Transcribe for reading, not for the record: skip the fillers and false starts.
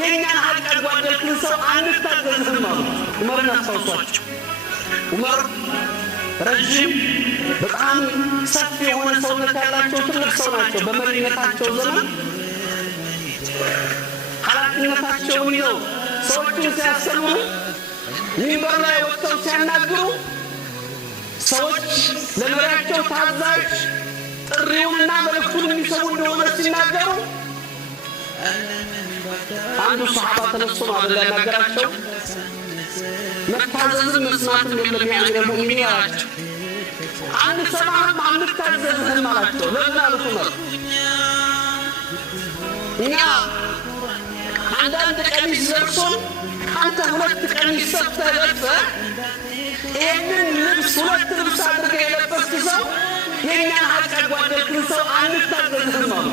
የኛን ሐቅ ያጓደልክን ሰው አንታዘዝህም አሉ። ዑመርን አስታውሷቸው። ዑመር ረጅም በጣም ሰፊ የሆነ ሰውነት ያላቸው ትልቅ ሰው ናቸው። በመሪነታቸው ዘመን ኃላፊነታቸውን ይዘው ሰዎችን ሲያሰሙ ሚንበር ላይ ወጥተው ሲያናግሩ ሰዎች ለመሪያቸው ታዛዥ ጥሪውንና መልእክቱን የሚሰሙ እንደሆነ ሲናገሩ አንዱ ሰሃባ ተነስቶ ነው ያናገራቸው። መታዘዝን መስማትም የለም ያሚረ ሙእሚኒን አላቸው። አንሰማህም አንታዘዝህም አላቸው። ለምን አሉት ዑመር እኛ አንዳንድ ቀሚስ ለብሶን አንተ ሁለት ቀሚስ ሰፍተህ ለብሰህ ይህንን ልብስ ሁለት ልብስ አድርገህ የለበስክ ሰው የእኛን ሐቅ ያጓደልክን ሰው አንታዘዝህም አሉ።